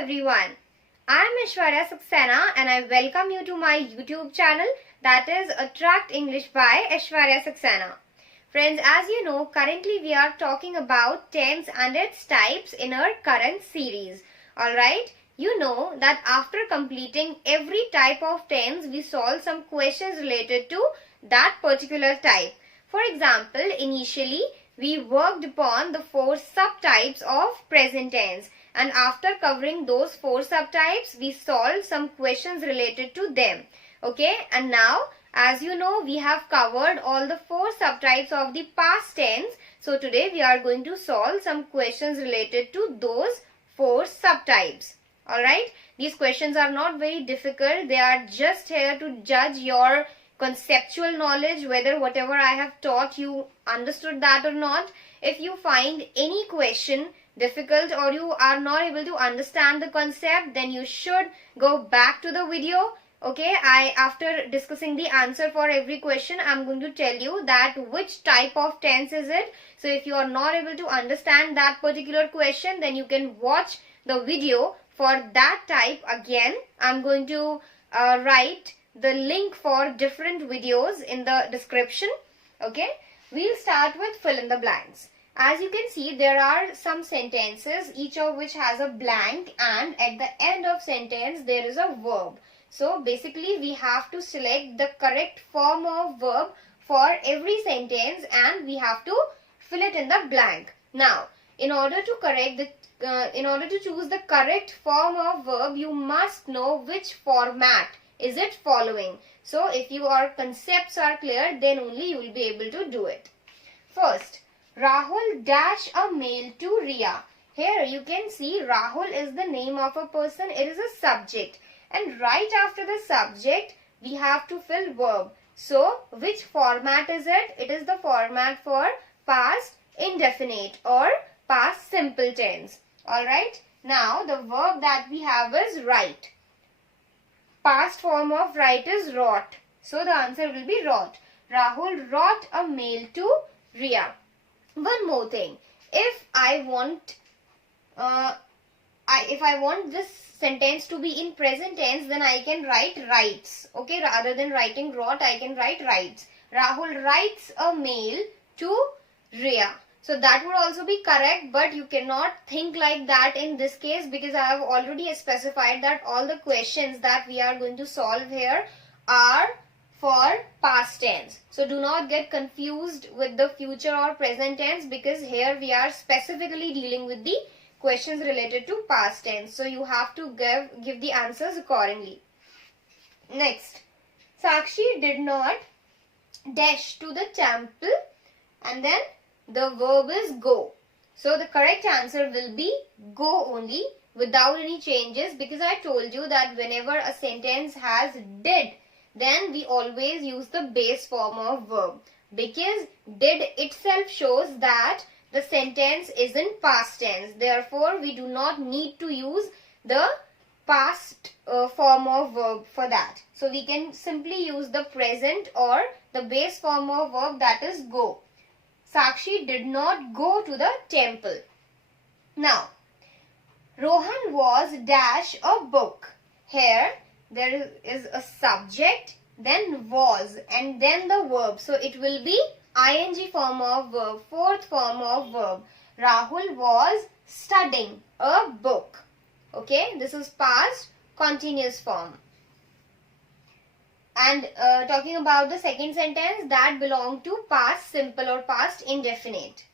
everyone. I am Aishwarya Saxena and I welcome you to my YouTube channel, that is Attract English by Aishwarya Saxena. Friends, as you know, currently we are talking about tense and its types in our current series. Alright, you know that after completing every type of tense, we solve some questions related to that particular type. For example, initially we worked upon the 4 subtypes of present tense, and after covering those 4 subtypes, we solved some questions related to them. Okay, and now as you know, we have covered all the 4 subtypes of the past tense. So today we are going to solve some questions related to those 4 subtypes. Alright, these questions are not very difficult. They are just here to judge your conceptual knowledge, whether whatever I have taught you understood that or not. If you find any question difficult or you are not able to understand the concept, then you should go back to the video. Okay, after discussing the answer for every question, I'm going to tell you that which type of tense is it. So if you are not able to understand that particular question, then you can watch the video for that type again. I'm going to write the link for different videos in the description. Okay, we'll start with fill in the blanks. As you can see, there are some sentences, each of which has a blank, and at the end of sentence there is a verb. So basically we have to select the correct form of verb for every sentence and we have to fill it in the blank. Now, in order to choose the correct form of verb, you must know which format is it following. So if your concepts are clear, then only you will be able to do it. First, Rahul dash a mail to Riya. Here you can see Rahul is the name of a person. It is a subject. And right after the subject, we have to fill verb. So, which format is it? It is the format for past indefinite or past simple tense. Alright. Now, the verb that we have is write. Past form of write is wrote. So, the answer will be wrote. Rahul wrote a mail to Riya. One more thing. If I want this sentence to be in present tense, then I can write writes. Okay, rather than writing wrote, I can write writes. Rahul writes a mail to Riya. So that would also be correct, but you cannot think like that in this case because I have already specified that all the questions that we are going to solve here are for past tense. So do not get confused with the future or present tense because here we are specifically dealing with the questions related to past tense. So you have to give the answers accordingly. Next, Sakshi did not dash to the temple, and then the verb is go. So the correct answer will be go only without any changes, because I told you that whenever a sentence has did, then we always use the base form of verb, because did itself shows that the sentence is in past tense. Therefore, we do not need to use the past form of verb for that. So, we can simply use the present or the base form of verb, that is go. Sakshi did not go to the temple. Now, Rohan was dash a book. Here, there is a subject, then was, and then the verb. So, it will be ing form of verb, fourth form of verb. Rahul was studying a book. Okay, this is past continuous form. And talking about the second sentence, that belong to past simple or past indefinite.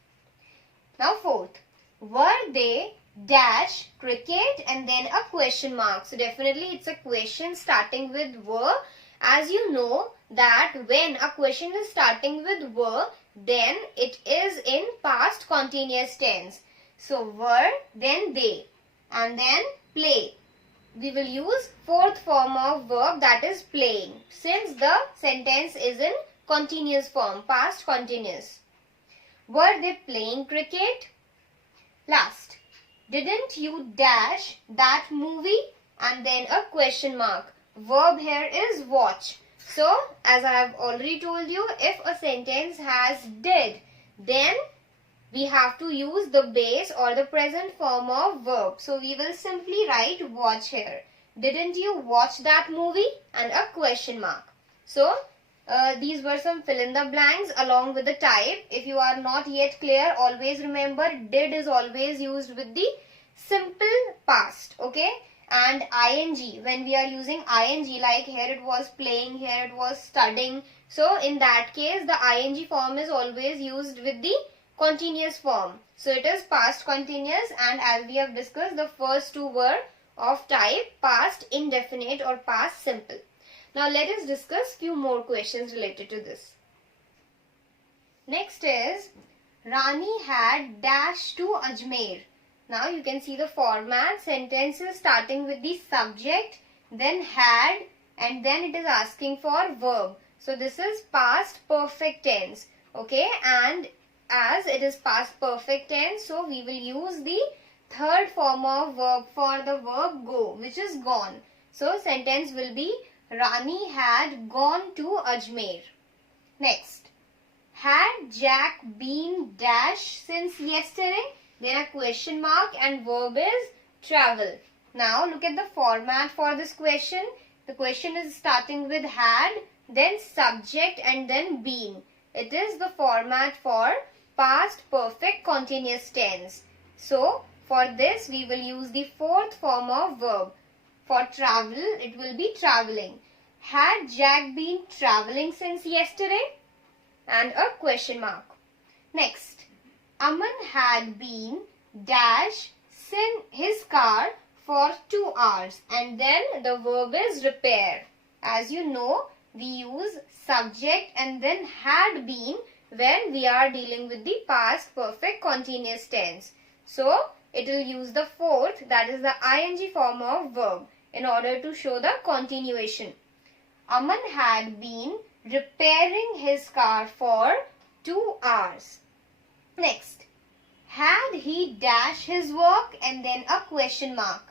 Now fourth, were they dash cricket and then a question mark. So definitely it's a question starting with were. As you know that when a question is starting with were, then it is in past continuous tense. So were, then they, and then play. We will use fourth form of verb, that is playing, since the sentence is in continuous form, past continuous. Were they playing cricket? Last, didn't you dash that movie? And then a question mark. Verb here is watch. So, as I have already told you, if a sentence has did, then we have to use the base or the present form of verb. So we will simply write watch here. Didn't you watch that movie? And a question mark. So these were some fill in the blanks along with the type. If you are not yet clear, always remember did is always used with the simple past. Okay. And ing, when we are using ing, like here it was playing, here it was studying. So in that case, the ing form is always used with the continuous form. So it is past continuous, and as we have discussed, the first two were of type past indefinite or past simple. Now let us discuss few more questions related to this. Next is Rani had dash to Ajmer. Now you can see the format. Sentences starting with the subject, then had, and then it is asking for verb. So this is past perfect tense. Okay, and as it is past perfect tense, so we will use the third form of verb for the verb go, which is gone. So sentence will be Rani had gone to Ajmer. Next, had Jack been dash since yesterday? Then a question mark and verb is travel. Now look at the format for this question. The question is starting with had, then subject, and then been. It is the format for past perfect continuous tense. So for this we will use the fourth form of verb. For travel, it will be traveling. Had Jack been traveling since yesterday? And a question mark. Next, Aman had been dash in his car for 2 hours, and then the verb is repair. As you know, we use subject and then had been when we are dealing with the past perfect continuous tense. So it will use the fourth, that is the ing form of verb, in order to show the continuation. Aman had been repairing his car for 2 hours. Next, had he dash his work, and then a question mark.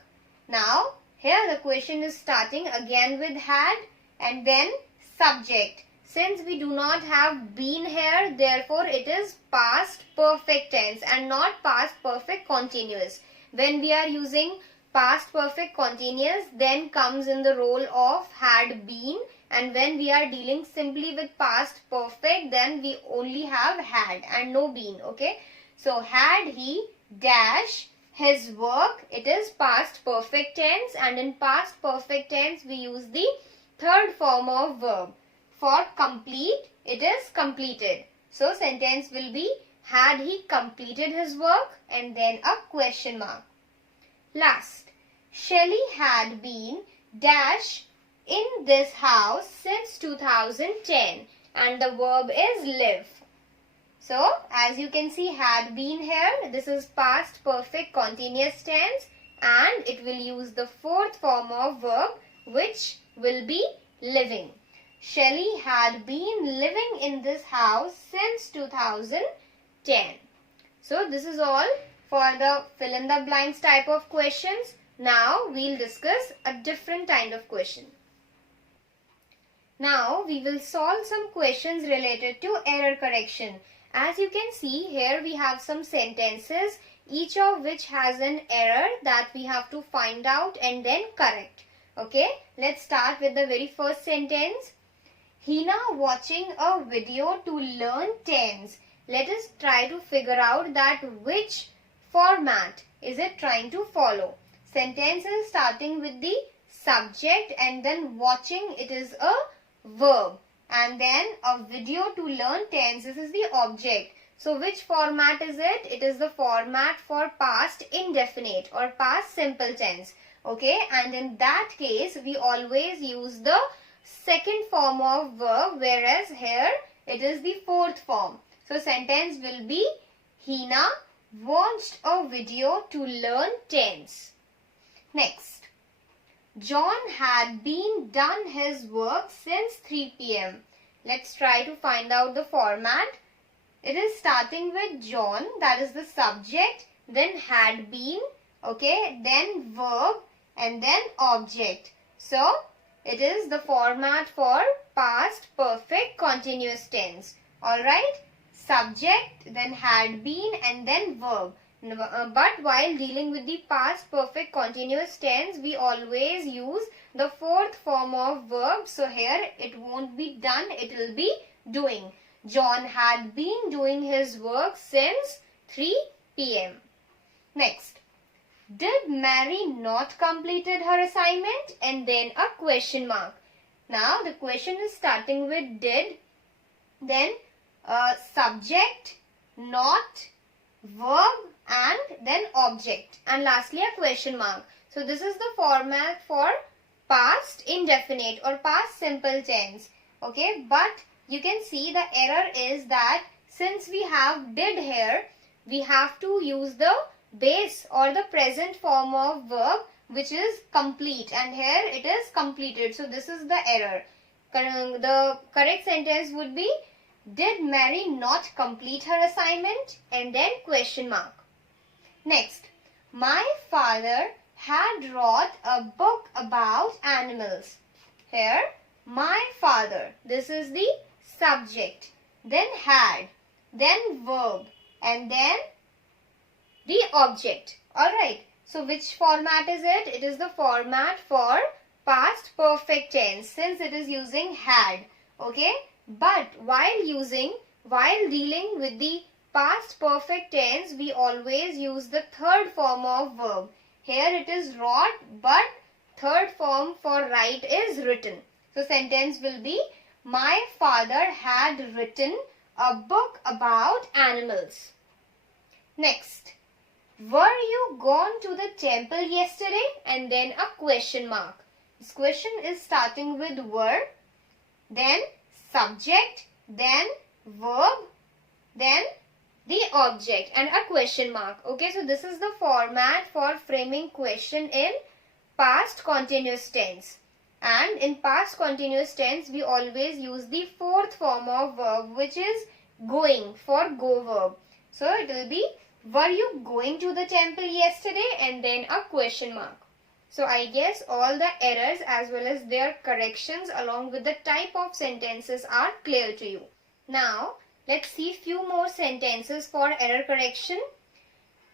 Now here the question is starting again with had and then subject. Since we do not have been here, therefore it is past perfect tense and not past perfect continuous. When we are using past perfect continuous, then comes in the role of had been, and when we are dealing simply with past perfect, then we only have had and no been. Okay, so had he dash his work, it is past perfect tense, and in past perfect tense we use the third form of verb. For complete, it is completed. So sentence will be had he completed his work, and then a question mark. Last, Shelly had been dash in this house since 2010, and the verb is live. So as you can see, had been here, this is past perfect continuous tense, and it will use the fourth form of verb, which will be living. Shelly had been living in this house since 2010. So this is all for the fill in the blanks type of questions. Now we'll discuss a different kind of question. Now we will solve some questions related to error correction. As you can see here, we have some sentences, each of which has an error that we have to find out and then correct. Okay, let's start with the very first sentence. Hina watching a video to learn tens. Let us try to figure out that which format is it trying to follow. Sentence is starting with the subject and then watching, it is a verb, and then a video to learn tense, this is the object. So which format is it? It is the format for past indefinite or past simple tense. Okay, and in that case we always use the second form of verb, whereas here it is the fourth form. So sentence will be Hina watched a video to learn tense. Next, John had been done his work since 3 p.m. Let's try to find out the format. It is starting with John, that is the subject, then had been, okay, then verb, and then object. So it is the format for past perfect continuous tense. Alright. subject, then had been, and then verb. But while dealing with the past perfect continuous tense, we always use the fourth form of verb. So here it won't be done, it will be doing. John had been doing his work since 3 p.m. Next, did Mary not completed her assignment? And then a question mark. Now the question is starting with did, then subject, not, verb, and then object, and lastly a question mark. So this is the format for past indefinite or past simple tense. Okay, but you can see the error is that since we have did here, we have to use the base or the present form of verb, which is complete, and here it is completed. So this is the error. The correct sentence would be, did Mary not complete her assignment? And then question mark. Next, my father had wrote a book about animals. Here, my father, this is the subject, then had, then verb, and then the object. Alright, so which format is it? It is the format for past perfect tense since it is using had. Okay, but while dealing with the past perfect tense, we always use the third form of verb. Here it is wrote, but third form for write is written. So sentence will be, my father had written a book about animals. Next, were you gone to the temple yesterday? And then a question mark. This question is starting with were, then subject, then verb, then the object, and a question mark. Okay, so this is the format for framing question in past continuous tense. And in past continuous tense, we always use the fourth form of verb, which is going, for go verb. So it will be, were you going to the temple yesterday? And then a question mark. So I guess all the errors as well as their corrections along with the type of sentences are clear to you. Now, let's see few more sentences for error correction.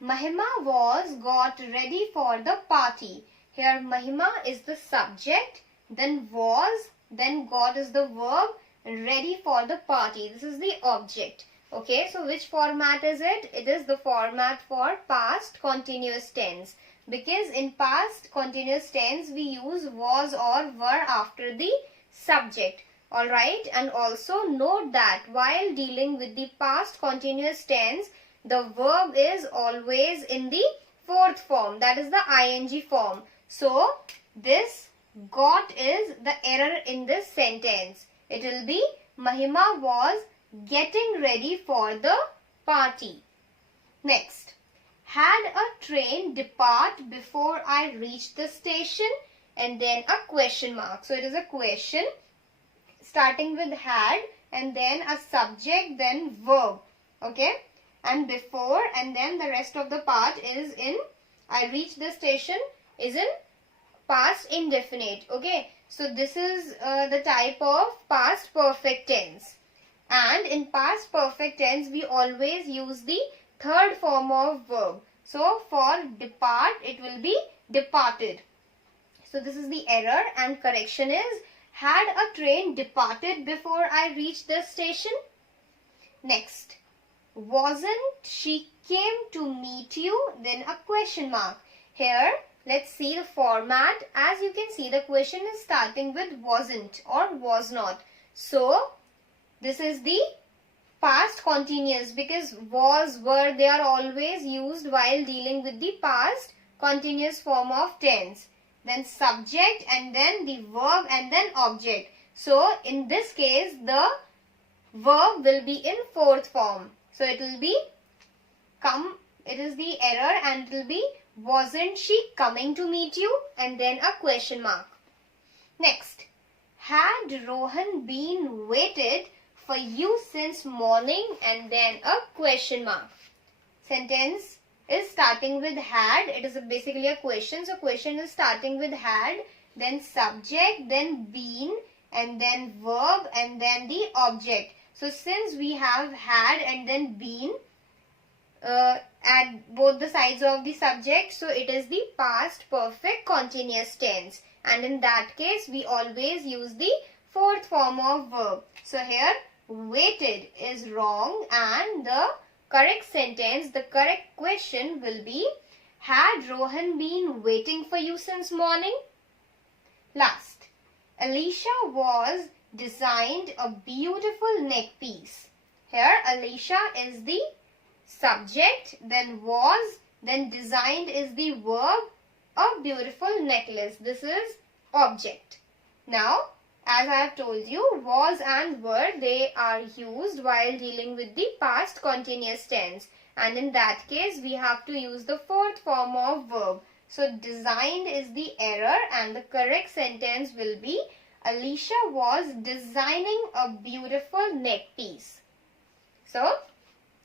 Mahima was got ready for the party. Here Mahima is the subject, then was, then got is the verb, and ready for the party. This is the object. Okay, so which format is it? It is the format for past continuous tense. Because in past continuous tense, we use was or were after the subject. Alright, and also note that while dealing with the past continuous tense, the verb is always in the fourth form, that is the ing form. So, this got is the error in this sentence. It will be, Mahima was getting ready for the party. Next, had a train depart before I reached the station? And then a question mark. So, it is a question starting with had and then a subject, then verb. Okay, and before, and then the rest of the part is in I reached the station is in past indefinite. Okay, so this is the type of past perfect tense. And in past perfect tense, we always use the third form of verb. So for depart, it will be departed. So this is the error, and correction is, had a train departed before I reached the station? Next, wasn't she came to meet you? Then a question mark. Here, let's see the format. As you can see, the question is starting with wasn't or was not. So, this is the past continuous because was, were, they are always used while dealing with the past continuous form of tense. Then subject and then the verb and then object. So, in this case, the verb will be in fourth form. So, it will be come, it is the error, and it will be wasn't she coming to meet you? And then a question mark. Next, had Rohan been waited for you since morning? And then a question mark. Sentence is starting with had. It is basically a question. So, question is starting with had, then subject, then been, and then verb, and then the object. So since we have had and then been at both the sides of the subject, so it is the past perfect continuous tense, and in that case we always use the fourth form of verb. So here waited is wrong, and the correct sentence, the correct question will be, had Rohan been waiting for you since morning? Last, Alicia was designed a beautiful neck piece. Here Alicia is the subject, then was, then designed is the verb, a beautiful necklace. This is object. Now, as I have told you, was and were, they are used while dealing with the past continuous tense. And in that case, we have to use the fourth form of verb. So, designed is the error and the correct sentence will be, Alicia was designing a beautiful neck piece. So,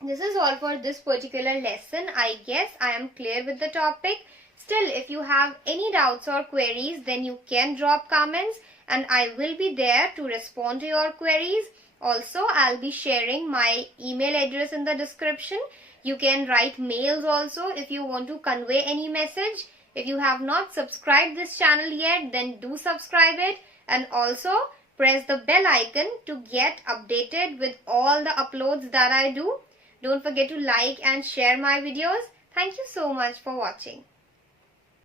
this is all for this particular lesson. I guess I am clear with the topic. Still, if you have any doubts or queries, then you can drop comments and I will be there to respond to your queries. Also, I'll be sharing my email address in the description. You can write mails also if you want to convey any message. If you have not subscribed this channel yet, then do subscribe it, and also press the bell icon to get updated with all the uploads that I do. Don't forget to like and share my videos. Thank you so much for watching.